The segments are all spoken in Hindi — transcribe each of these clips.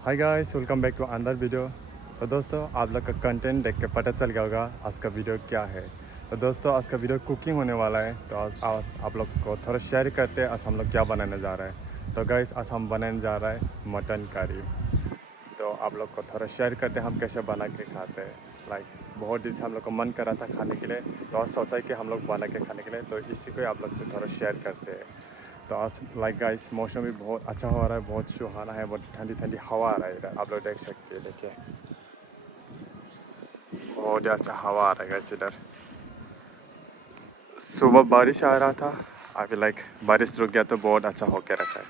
Hi guys, welcome back to another video. तो दोस्तों, आप लोग का कंटेंट देख के पता चल गया होगा आज का वीडियो क्या है। तो दोस्तों, आज का वीडियो कुकिंग होने वाला है। तो आज आप लोग को थोड़ा शेयर करते हैं आज हम लोग क्या बनाने जा रहे हैं। तो गाइस, आज हम बनाने जा रहे हैं मटन करी। तो आप लोग को थोड़ा शेयर करते हैं हम कैसे बना के खाते हैं। लाइक बहुत दिन से हम लोग को मन कर रहा था खाने के लिए, तो आज सोचा कि हम लोग बना के खाने के लिए, तो इसी को आप लोग से थोड़ा शेयर करते हैं। तो आज लाइक गाइस, मौसम भी बहुत अच्छा हो रहा है, बहुत सुहाना है, बहुत ठंडी ठंडी हवा आ रहा है इधर, आप लोग देख सकते हैं। देखिए, बहुत ही अच्छा हवा आ रहा है गाइस इधर। सुबह बारिश आ रहा था, अभी लाइक बारिश रुक गया तो बहुत अच्छा होके रखा है।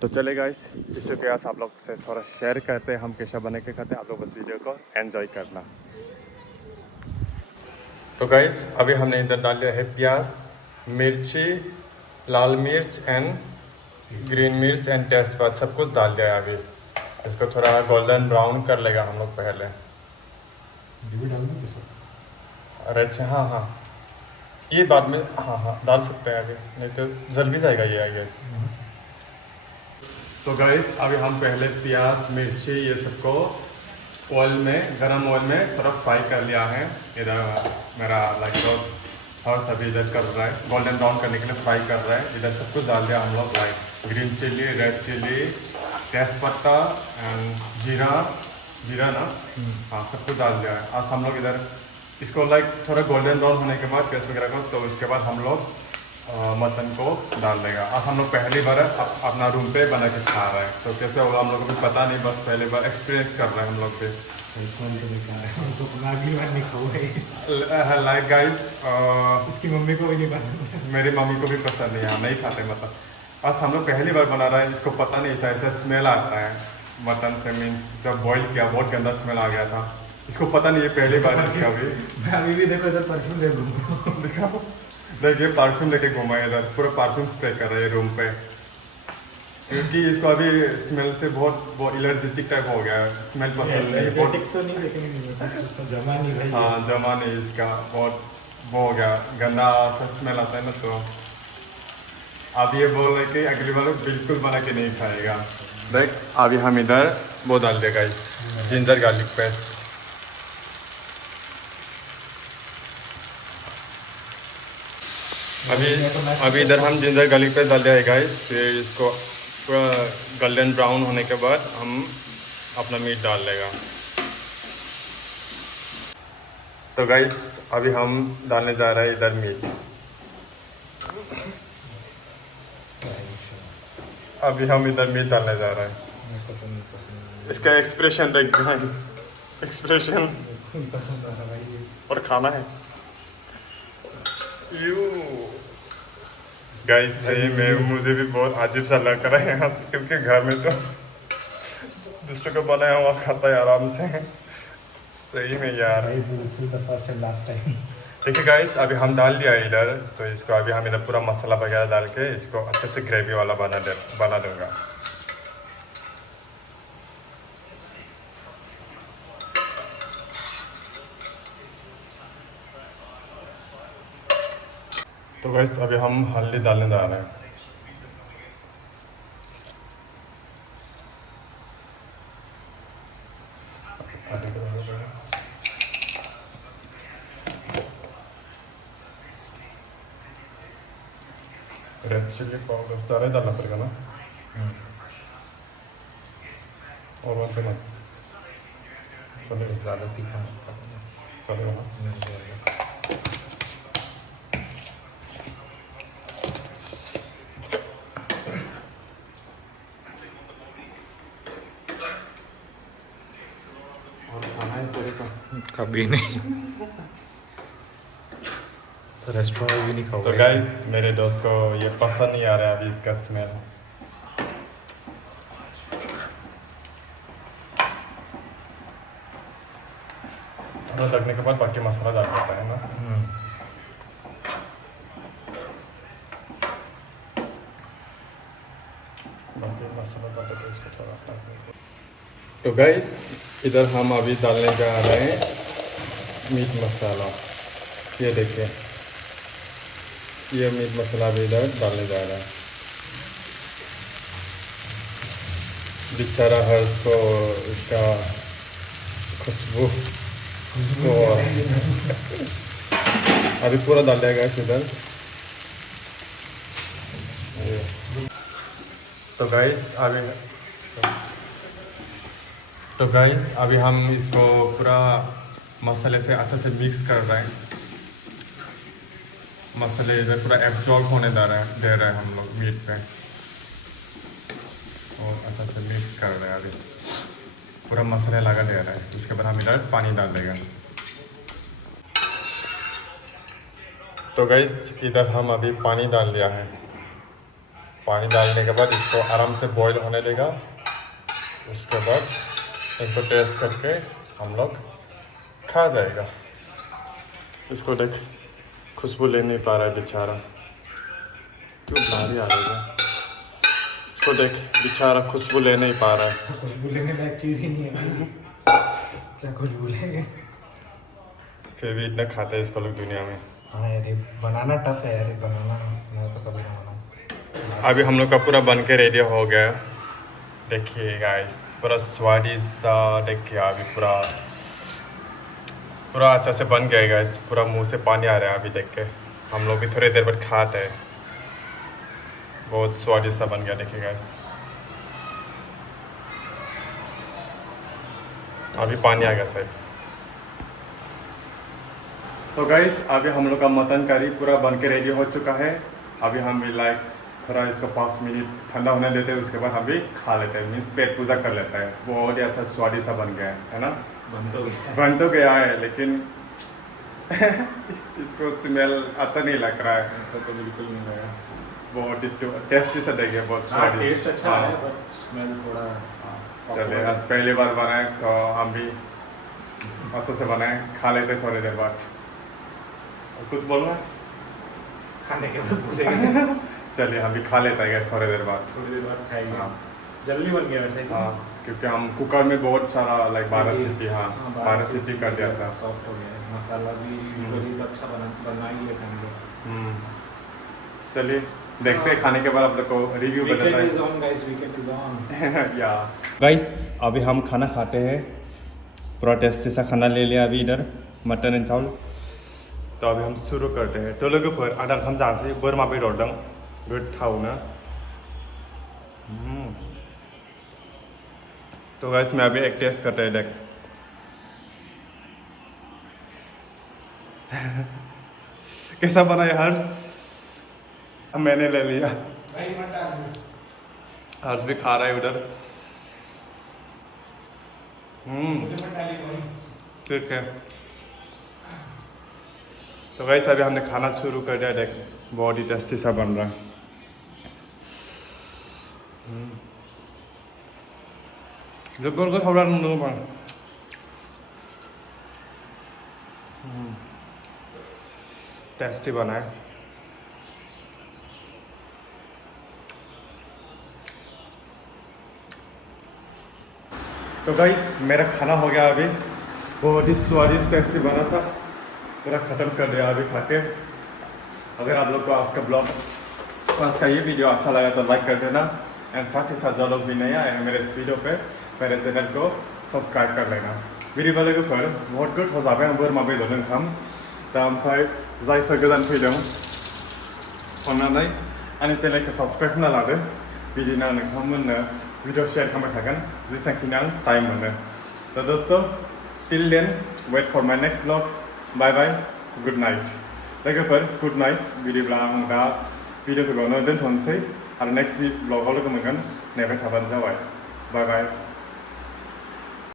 तो चले गाइस, इसी के आज आप लोग से थोड़ा शेयर करते हैं हम कैसा बने के खाते हैं। आप लोग बस वीडियो को एंजॉय करना। तो गाइस, अभी हमने इधर डाल दिया है प्याज, मिर्ची, लाल मिर्च एंड ग्रीन मिर्च एंड तेजपात, सब कुछ डाल दिया है अभी। इसको थोड़ा गोल्डन ब्राउन कर लेगा हम लोग पहले। रेड से, हाँ हाँ, ये बाद में, हाँ हाँ डाल सकते हैं अभी, नहीं तो जल भी जाएगा ये आई गेस। तो गाइस, अभी हम पहले प्याज मिर्ची ये सबको ऑयल में, गरम ऑयल में थोड़ा फ्राई कर लिया है। इधर मेरा लाइक और सभी इधर कर रहा है, गोल्डन ब्राउन करने के लिए फ्राई कर रहा है। इधर सब कुछ डाल दिया हम लोग, like green chilli, red chilli, तेज़पत्ता एंड जीरा, जीरा ना, हाँ सब कुछ डाल दिया है। आज हम लोग इधर इसको लाइक थोड़ा गोल्डन ब्राउन होने के बाद पेस्ट वगैरह को, तो उसके बाद हम लोग मटन को डाल देगा। आज हम लोग पहली बार अपना रूम पे बना के खा रहे हैं, तो कैसे होगा हम लोग को भी पता नहीं, बस पहली बार एक्सपीरियंस कर रहे हैं हम लोग भी। लाइक गाइस, इसकी मम्मी को भी नहीं पसंद। मेरी मम्मी को भी पसंद नहीं है, नहीं खाते मटन। बस हम लोग पहली बार बना रहे हैं, इसको पता नहीं था ऐसा स्मेल आता है मटन से। मीन्स जब बॉईल किया बहुत गंदा स्मेल आ गया था, इसको पता नहीं है, पहली बार इसका भी। अभी भी देखो इधर परफ्यूम ले लूँ। दिखाओ, देखिए पार्फ्यूम लेके घुमा है इधर, पूरा पार्फ्यूम स्प्रे कर रहा है रूम पे, क्योंकि इसको अभी स्मेल से बहुत एलर्जेटिक टाइप हो गया है, स्मेल पसंद नहीं है बहुत। तो नहीं, लेकिन जमा नहीं भाई। हाँ जमा नहीं, इसका बहुत वो हो गया, गंदा सा स्मेल आता है ना। तो अब ये बोल रहे कि अगली बार बिल्कुल बना के नहीं खाएगा। देख, अभी हम इधर वो डाल देगा इस जिंजर गार्लिक पेस्ट। अभी इधर हम जिंजर गार्लिक पेस्ट डाल दिया है गाइस। फिर इसको पूरा गोल्डन ब्राउन होने के बाद हम अपना मीट डाल देगा। तो गाइस, अभी हम डालने जा रहे हैं इधर मीट। अभी हम इधर मीट डालने जा रहे हैं। इसका एक्सप्रेशन देख गाइस, एक्सप्रेशन पसंद आ रहा भाई। और खाना है यू गाइस। सही में मुझे भी बहुत अजीब सा लग रहा है यहाँ से, क्योंकि घर में तो दूसरे को बनाया हुआ खाता है आराम से। सही में यार। First and last time. देखिए गाइस, अभी हम डाल दिया है इधर, तो इसको अभी हम इधर पूरा मसाला वगैरह डाल के इसको अच्छे से ग्रेवी वाला बना दूंगा। तो गाइस, अभी हम हल्दी डालने जा रहे हैं। रेड चिल्ली पाउडर सारे डालना पड़ेगा ना, और वन से मस्त चलेगा, ज़्यादा तीखा चलेगा ना। और खाना है पूरे का कभी नहीं। तो रेस्टोरेंट में भी नहीं खाओगे। तो गाइस, मेरे दोस्त को ये पसंद नहीं आ रहा है अभी इसका स्मेल। थोड़ा लगने के बाद बाकी मसाला डाल देता है ना। बाकी मसाला डाल देते इसको थोड़ा। तो गाइस, इधर हम अभी डालने जा रहे हैं मीट मसाला। ये देखिए, ये मीट मसाला भी इधर डालने जा रहा है। बेचारा हर्ष को इसका खुशबू तो अभी पूरा डाल देगा इधर। तो गाइस अभी हम इसको पूरा मसाले से अच्छे से मिक्स कर रहे हैं। मसाले इधर पूरा एब्जॉर्ब होने दे रहे हैं हम लोग मीट पे, और अच्छा से मिक्स कर रहे हैं। अभी पूरा मसाले लगा दे रहा है, उसके बाद हम इधर पानी डाल देगा। तो गाइस इधर हम अभी पानी डाल दिया है। पानी डालने के बाद इसको आराम से बॉईल होने देगा। उसके बाद इनको टेस्ट करके हम लोग खा जाएगा। इसको देख, खुशबू ले नहीं पा रहा है बेचारा, क्यों भारी आ रही है। इसको देख, बेचारा खुशबू ले नहीं पा रहा है। खुशबू लेने लायक चीज़ ही नहीं है। क्या खुशबू लेंगे? फिर भी इतना खाते हैं इसको लोग दुनिया में। हाँ यार, ये बनाना टफ है यार, ये बनाना मैं तो कभी ना बनाऊँ। अभी हम लोग का पूरा बन के रेडी हो गया। देखिए गाइस, पूरा स्वादिष्ट सा, देखिए अभी पूरा अच्छा से बन गया गाइस। पूरा मुंह से पानी आ रहा है अभी देख के। हम लोग भी थोड़ी देर बाद खाते हैं। बहुत स्वादिष्ट सा बन गया, देखिए गाइस। अभी पानी आ गया सर। तो गाइस अभी हम लोग का मटन करी पूरा बन के रेडी हो चुका है। अभी हम भी थोड़ा इसको 5 मिनट ठंडा होने देते हैं, उसके बाद हम भी खा लेते हैं। मीन्स पेट पूजा कर लेते हैं। बहुत ही अच्छा स्वादिष्ट सा बन गया है ना। बन तो गया है, लेकिन इसको स्मेल अच्छा नहीं लग रहा है। तो बिल्कुल नहीं लगा। बहुत ही टेस्टी सा देखिए, बहुत स्वादिष्ट। टेस्ट अच्छा है बट स्मेल थोड़ा। चलिए, आज पहली बार बनाए तो हम भी अच्छे से बनाए, खा लेते थोड़ी देर बाद। कुछ बोलना खाने के बाद पूछेंगे। चलिए हम भी खा लेते हैं थोड़ी देर बाद। थोड़ी देर बाद खाएंगे। हाँ। जल्दी बन गया वैसे। हाँ, क्योंकि हम कुकर में बहुत सारा 12 सीटी, हाँ 12 सीटी कर दिया था। सॉफ्ट हो गया है। मसाला भी यूजुअली तो अच्छा बना ही लेते हैं हम लोग। चलिए देखते हैं, खाने के बाद आप लोग को रिव्यू बताते हैं। Weekend is on guys, weekend is on. या गाइस अभी हम खाना खाते हैं। पूरा टेस्टी सा खाना ले लिया अभी इधर, मटन एंड चावल। तो अभी हम शुरू करते हैं। तो लोगोफोर आं ओंखाम जानोसै, बोरमा बेदर दं, गोथावनो। तो गाइस मैं अभी एक टेस्ट करते हैं, देख। कैसा बना है हर्ष? मैंने ले लिया। हर्ष भी खा रहा है उधर। ठीक है। तो गाइस अभी हमने खाना शुरू कर दिया, देख बहुत ही टेस्टी सा बन रहा है। जब बोल कर खबर नहीं बन। टेस्टी बना है। तो गाइस मेरा खाना हो गया अभी, बहुत ही स्वादिष्ट टेस्टी बना था। पूरा ख़त्म कर दिया अभी खा के। अगर आप लोग को आज का ब्लॉग, आज का ये वीडियो अच्छा लगा तो लाइक कर देना। एंड साथ ही साथ जो लोग भी नए आए हैं मेरे इस वीडियो पे, मेरे चैनल को सब्सक्राइब कर लेना। वीडियो लोगोफोर बहुत गुड हो जाबाय आं बोरमा बेदर ओंखाम। दा ओमफ्राय जायफोर गोदान फैदों अन्नानै आंनि चैनलखौ सब्सक्राइब खालामना लादो। बिदिनो आं नोंथांमोननो वीडियो शेयर खालामबाय थागोन जेसेबांखिनि आं टाइम मोनो। तो दोस्तों till then wait for my next blog. Bye bye, good night लोगोफोर, गुड नाइट। बिदिब्ला आं दा भिडिअखौ बेयावनो दोनथ'नोसै आरो नेक्स्ट ब्लॉगाव लोगो मोनगोन, नेबाय थाबानो जाबाय। Bye bye.